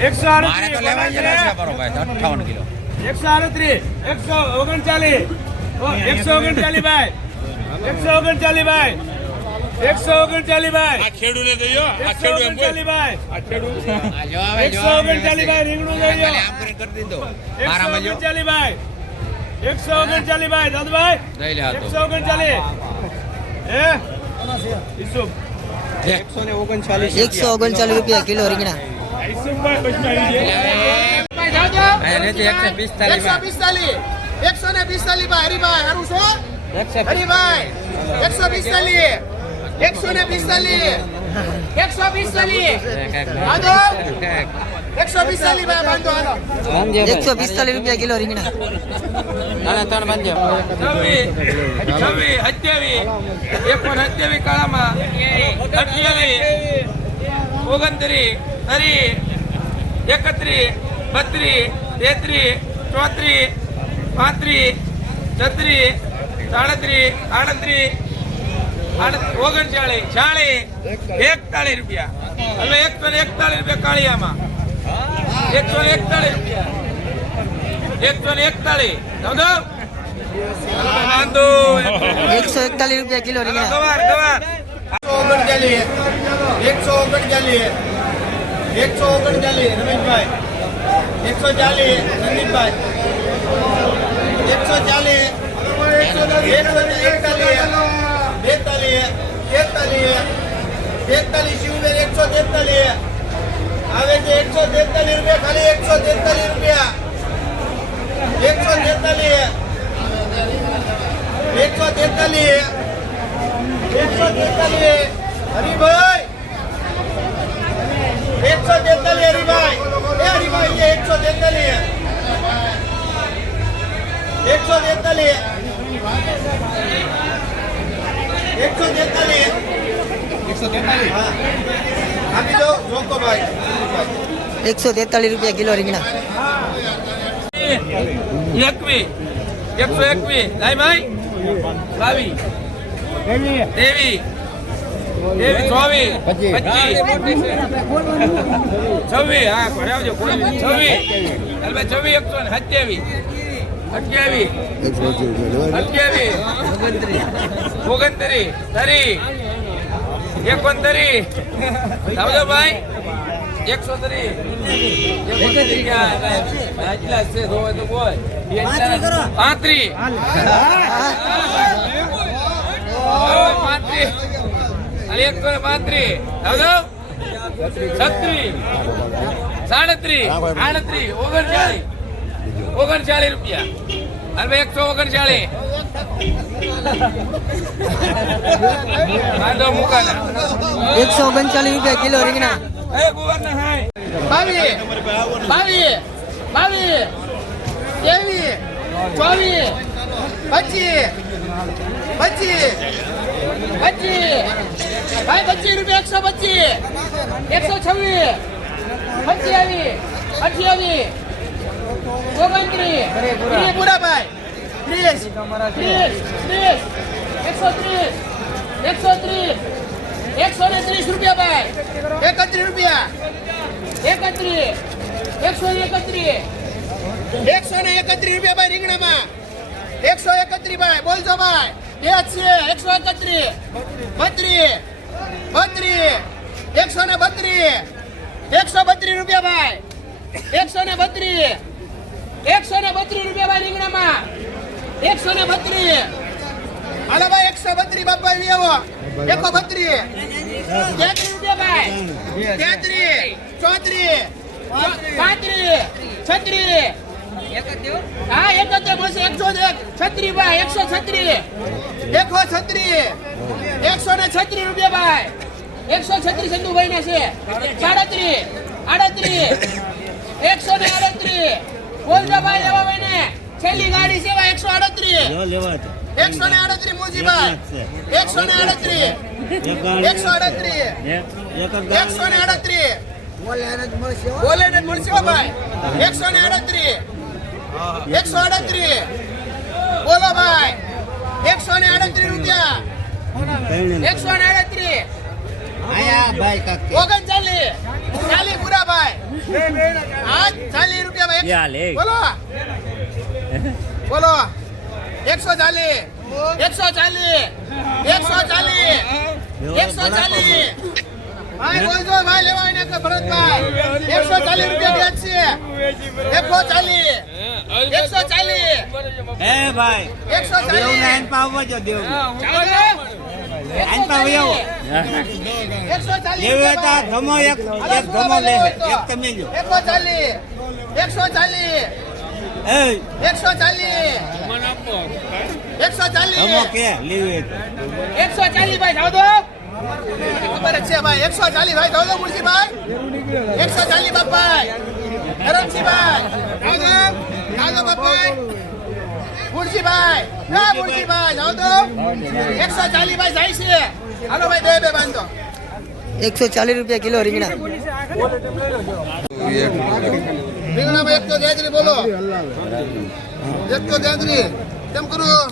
એકસો મારે અઠાવન કિલો. એકસો આડત્રીસ એકસો ઓગણચાલીસ એકસો ઓગણચાલીસ ભાઈ એકસો ઓગણચાલીસ ભાઈ એકસો ઓગણચાલીસ ભાઈ આ ખેડૂને દઈયો આ એકસો એમ બોલ. ભાઈ. આ ખેડૂ. આ જો એકસો ઓગણચાલીસ ભાઈ રીંગણું આમ કરી દીધો. એકસો મારામાં ઓગણચાલીસ ભાઈ એકસો ઓગણચાલીસ ભાઈ દાદભાઈ. લઈ લે એકસો ઓગણચાલીસ. હે? ઓગણચાલીસ એકસો ઓગણચાલીસ રૂપિયા કિલો રીંગણા. એકસો પિસ્તાલીસ એકસો પિસ્તાલીસ એકસો ને પિસ્તાલીસ ભાઈ હરિભાઈ હારું છો? હરિભાઈ એકસો પિસ્તાલીસ. એકસો ને પિસ્તાલીસ એકસો પિસ્તાલીસ એકસો પિસ્તાલીસ ભાઈ બાંધો એકસો પિસ્તાલીસ રૂપિયા કિલો રીંગણા. છવ્વીસ છવ્વીસ સત્યાવીસ. એકોણ સત્યાવીસ કાળામાં. અઠ્યાવીસ. ઓગણત્રીસ ત્રીસ એકત્રીસ બત્રીસ તેત્રીસ ચોત્રીસ પાંત્રીસ છત્રીસ સાડત્રીસ આડત્રીસ આડ- ઓગણચાળીસ ચાળીસ એકતાળીસ રૂપિયા. એટલે એકસો ને એકતાળીસ રૂપિયા કાળિયામાં. એકસો ને એકતાળીસ રૂપિયા. એકસો ને એકતાળીસ. સમજો એકસો એકતાલીસ રૂપિયા કિલો ગવાર. એકસો ઓગણચાલીસ એકસો ઓગણચાલીસ રમેશભાઈ એકસો ચાલીસ સંદીપભાઈ એકસો ચાલીસ બેતાલીસ તેતાલીસ તેતાલીસ શિવબેન એકસો તેતાલીસ આવે છે એકસો તેતાલીસ રૂપિયા ખાલી એકસો તેતાલીસ રૂપિયા એકસો તેતાલીસ એકસો તેતાલીસ એકસો તેતાલીસ હરિભાઈ એકસો તેતાલીસ હરિભાઈ એ હરિભાઈ એકસો તેતાલીસ એકસો તેતાલીસ એકસો તેતાલીસ એકસો તેતાલીસ હા આપી દો જોકોભાઈ એકસો તેતાલીસ રૂપિયા કિલો રીંગણા. એકવી, એકસો એકવી. ભાઈ ભાઈ. બાવીસ દેવી. ચોવીસ. પચીસ. છવ્વીસ. હા હાલ ભાઈ છવ્વીસ એકસો ને સત્યાવીસ. અઠ્યાવીસ અઠ્યાવીસ ઓગણત્રીસ. તરી એકોણત્રીસ આવજો ભાઈ. એકસો ત્રીસ. એકોણત્રીસ છે જોવે તો બોલ પાંત્રીસ એકસો પાંત્રીસ છત્રીસ સાડત્રીસ. આડત્રીસ ઓગણચાળીસ. ઓગણચાળીસ રૂપિયા. અને એકસો ઓગણચાળીસ. એકસો ઓગણચાલીસ રૂપિયા કિલો રીંગણા. બાવીસ. બાવીસ. બાવીસ. તેવીસ ચોવીસ. પચીસ પચીસ પચીસ ભાઈ પચીસ રૂપિયા એકસો પચીસ એકસો છવ્વીસ પંચ્યાવીસ અઠ્યાવી ઓગણત્રીસ ત્રીસ પૂરા ભાઈ ત્રીસ ત્રીસ ત્રીસ એકસો ત્રીસ એકસો ત્રીસ એકસો ને ત્રીસ રૂપિયા ભાઈ એકત્રીસ રૂપિયા એકત્રીસ એકસો એકત્રીસ એકસો ને એકત્રીસ રૂપિયા ભાઈ રીંગણામાં. એકસો એકત્રીસ ભાઈ બોલજો ભાઈ. બે છે એકસો એકત્રીસ બત્રીસ બત્રીસ એકસો ને બત્રીસ એકસો બત્રીસ રૂપિયા ભાઈ. એકસો ને બત્રીસ એકસો ને બત્રીસ રૂપિયા ભાઈ રીંગણામાં. એકસો ને બત્રીસ હાલો ભાઈ એકસો બત્રીસ બાપા લેવો એકસો બત્રીસ તેત્રીસ રૂપિયા ભાઈ. તેત્રીસ ચોત્રીસ પાંત્રીસ છત્રીસ હા એકત્ર બોલશે એકસો એક છત્રીસ ભાઈ એકસો છત્રીસ. એકસો છત્રીસ. એકસો ને છત્રીસ રૂપિયા ભાઈ. એકસો છત્રીસ સંધુભાઈ ના છે. સાડત્રીસ આડત્રીસ એકસો ને આડત્રીસ. બોલજો ભાઈ લેવા ભાઈ ને છેલ્લી ગાડી છે ભાઈ એકસો આડત્રી એકસો ને આડત્રીસ મુજીભાઈ. એકસો ને આડત્રીસ. એકસો આડત્રીસ. એકસો ને આડત્રી બોલે ને મળશે ભાઈ. એકસો ને આડત્રીસ. એકસો આડત્રીસ. બોલો ભાઈ. એકસો ને આડત્રીસ રૂપિયા. એકસો ને આડત્રીસ ઓગણચાલીસ. ચાલીસ પૂરા ભાઈ. બોલો. બોલો. એકસો ચાલીસ. એકસો ચાલીસ. એકસો ચાલીસ. એકસો ચાલીસ. ભાઈ બોલજો ભાઈ લેવા આવીને કે ભરતભાઈ? એકસો ચાલીસ રૂપિયા છે. હે ભાઈ એકસો દેવને ચાલીસ. આઈન પાવવા જો દેવ. એકસો પાવ એકસો ચાલીસ દેવ હતા ધમો એક એક ધમો લે એક તમે લ્યો. એકસો ચાલીસ. એકસો ચાલીસ. એકસો ચાલીસ. એકસો ધમો કે લેવી એકસો ચાલીસ ભાઈ જાવ તો. ખબર છે ભાઈ. એકસો ચાલીસ ભાઈ જાવ તો મુરજીભાઈ એકસો ચાલીસ બાપાઈ. ધરમસિંહભાઈ. તો જાવ બાપાઈ. ના મુરજીભાઈ જાવ તો એકસો ચાલીસ ભાઈ જાય છે. હાલો ભાઈ બે બે બાંધો. એકસો ચાલીસ રૂપિયા કિલો રીંગણા. રીંગણામાં એક તો દેજરી બોલો. એક તો દેજરી કેમ કરું?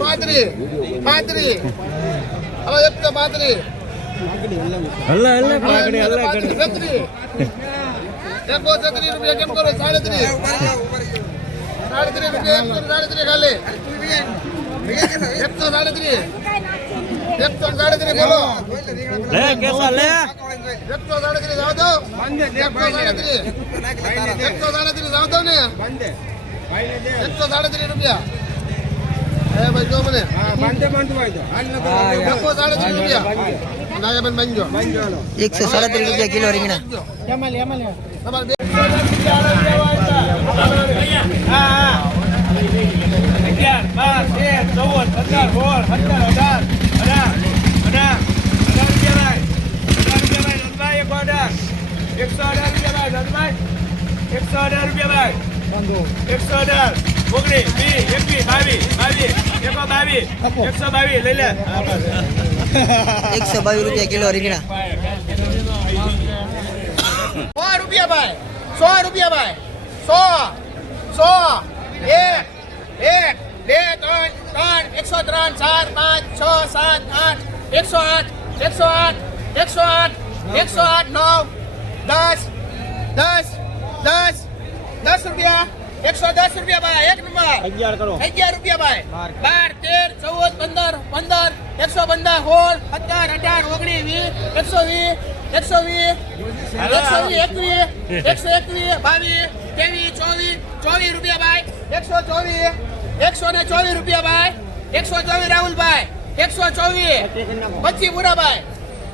પાંત્રી. પાંત્રી. હવે એક તો પાંત્રી હલ્લા હલ્લા પાંત્રી છત્રી એક સો છત્રીસ રૂપિયા કેમ કરો સાડત્રીસ સાડત્રીસ રૂપિયા એક તો સાડત્રીસ ખાલી એક તો સાડત્રીસ એક તો સાડત્રીસ બોલો લે કેસા લે એકસો સાડત્રીસ આવો તો એકસો સાડત્રીસ એકસો એકસો સાડત્રીસ રૂપિયા કિલો રીંગણા. તમારે બે હા અગિયાર બાર તેર ચૌદ પંદર સોળ સત્તર અઢાર અઢાર અઢાર અઢાર રૂપિયા ભાઈ. અઢાર રૂપિયા ભાઈ અઢાર એકસો અઢાર રૂપિયા ભાઈ એકસો અઢાર રૂપિયા ભાઈ. એકસો અઢાર. ઓગણીસ વીસ એકવીસ બાવીસ બાવીસ એકસો બાવીસ એકસો બાવીસ લઈ લે. એકસો બાવીસ રૂપિયા કિલો રીંગણા. સો રૂપિયા ભાઈ સો રૂપિયા ભાઈ સો સો એક એક બે ત્રણ ત્રણ એકસો ત્રણ ચાર પાંચ છ સાત આઠ એકસો આઠ એકસો આઠ એકસો આઠ એકસો આઠ નવ દસ દસ દસ દસ રૂપિયા. એકસો દસ રૂપિયા ભાઈ એક નંબર. અગિયાર કરો. અગિયાર રૂપિયા ભાઈ. બાર તેર ચૌદ પંદર પંદર એકસો પંદર સોળ સત્તર અઢાર ઓગણીસ વીસ એકસો વીસ એકસો વીસ એકસો વીસ એકવીસ એકસો એકવીસ બાવીસ ત્રેવીસ ચોવીસ ચોવીસ રૂપિયા ભાઈ. એકસો ચોવીસ એકસો ને ચોવીસ રૂપિયા ભાઈ. એકસો ચોવીસ રાહુલભાઈ એકસો ચોવીસ પચીસ પુરાભાઈ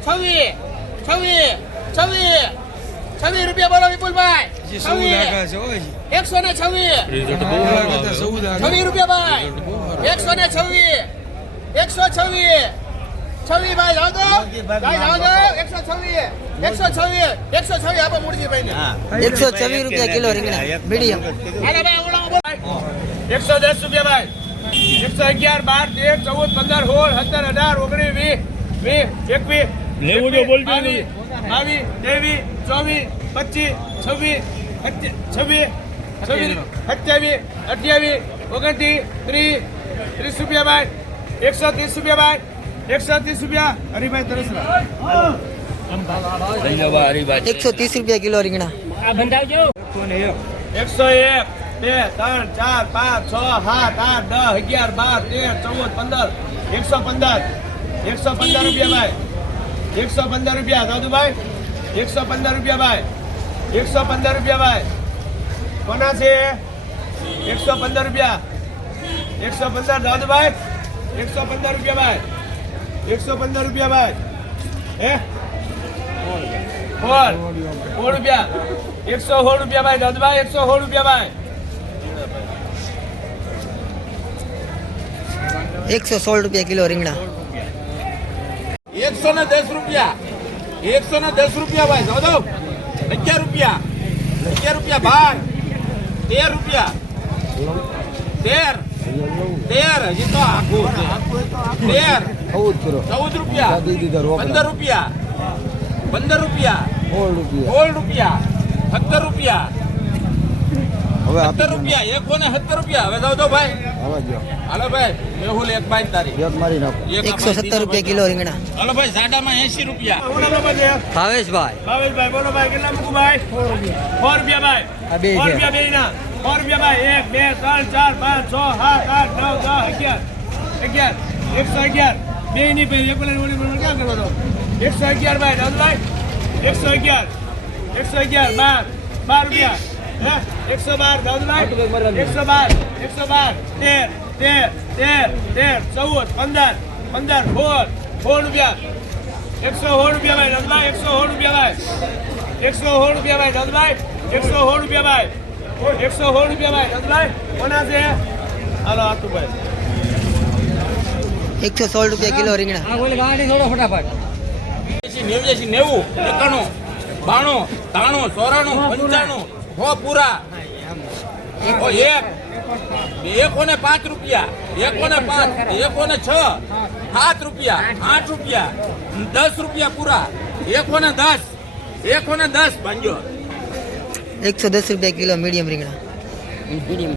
છવ્વીસ છવ્વીસ છવ્વીસ છવ્વીસ રૂપિયા બોલો વિપુલભાઈ. એકસો ને છવ્વીસ છવ્વીસ રૂપિયા ભાઈ. એકસો ને છવ્વીસ એકસો છવ્વીસ છવ્વીસ ભાઈ જાઓ તો. ભાઈ જાઓ તો. એકસો છવ્વીસ એકસો છવ્વીસ એકસો છવ્વીસ આપો મૂળજીભાઈ ને એકસો છવ્વીસ રૂપિયા કિલો રીંગણા. મીડિયમ. ભાઈ એકસો દસ રૂપિયા ભાઈ. એકસો અગિયાર બાર તેર ચૌદ પંદર સોળ સત્તર અઢાર ઓગણીસ વીસ વીસ એકવીસ લેવું જો બોલજો ચોવીસ પચીસ છવ્વીસ છવ્વીસ છવ્વીસ સત્યાવીસ અઠ્યાવીસ ઓગણત્રીસ ત્રીસ ત્રીસ રૂપિયા ભાઈ એકસો ત્રીસ રૂપિયા ભાઈ એકસો ત્રીસ રૂપિયા. હરિભાઈ તરસરા એકસો ત્રીસ રૂપિયા કિલો રીંગણા. એકસો એક બે ત્રણ ચાર પાંચ છ સાત આઠ દસ અગિયાર બાર તેર ચૌદ પંદર. એકસો પંદર. એકસો પંદર રૂપિયા ભાઈ. એકસો પંદર રૂપિયા દાદુભાઈ. એકસો પંદર રૂપિયા ભાઈ. એકસો પંદર રૂપિયા ભાઈ. કોના છે? એકસો પંદર રૂપિયા. એકસો પંદર દાદુભાઈ એકસો પંદર રૂપિયા ભાઈ. એકસો પંદર રૂપિયા ભાઈ. હે? સોળ હોળ રૂપિયા. એકસો સોળ રૂપિયા ભાઈ દાદભાઈ એકસો સોળ રૂપિયા ભાઈ. એકસો સોળ રૂપિયા કિલો રીંગણા. એકસો ને દસ રૂપિયા. એકસો ને દસ રૂપિયા ભાઈ જો દો અગિયાર રૂપિયા. અગિયાર રૂપિયા બાર તેર રૂપિયા. તેર. તેર. હજી તો આખું. તેર. ચૌદ રૂપિયા. પંદર રૂપિયા. પંદર રૂપિયા. સોળ રૂપિયા. સત્તર રૂપિયા. સત્તર રૂપિયા એક કોને સત્તર રૂપિયા. હવે જાવ તો ભાઈ. હાલો ભાઈ મેહુલ એક ભાઈ તારી. એક એકસો સત્તર રૂપિયા કિલો રીંગણા. હાલો ભાઈ સાડામાં એસી રૂપિયા. બોલો ભાવેશભાઈ. ભાવેશભાઈ બોલો ભાઈ કેટલા મૂકું ભાઈ? સો રૂપિયા. ભાઈ. આ બે. રૂપિયા બે ના સો રૂપિયા ભાઈ. એક બે ત્રણ ચાર પાંચ છ સાત આઠ નવ દસ અગિયાર. અગિયાર. એકસો અગિયાર. બે ની પે એક ક્યાં કરવાનો એકસો અગિયાર ભાઈ દાદુભાઈ એકસો અગિયાર. એકસો અગિયાર બાર. બાર રૂપિયા. એકસો બાર દાદુભાઈ એકસો બાર એકસો બાર તેર તેર તેર તેર ચૌદ પંદર પંદર સોળ સોળ રૂપિયા. એકસો સોળ રૂપિયા ભાઈ દાદુભાઈ એકસો સોળ રૂપિયા ભાઈ. એકસો સોળ રૂપિયા ભાઈ દાદુભાઈ એકસો સોળ રૂપિયા ભાઈ. એકસો સોળ રૂપિયા ભાઈ દાદુભાઈ કોના છે? હાલો આતુભાઈ. એકસો સોળ રૂપિયા કિલો રીંગણા. નેવ્યાસી નેવું એકાણું બાણું તાણું ચોરાણું પંચાણું હો પૂરા. એક એકો. ને પાંચ રૂપિયા. એકો ને પાંચ. એકો ને છ. સાત રૂપિયા. આઠ રૂપિયા. દસ રૂપિયા પૂરા. એકો ને દસ. એકો ને દસ. ભાંજો એકસો દસ રૂપિયા કિલો મીડિયમ રીંગણા.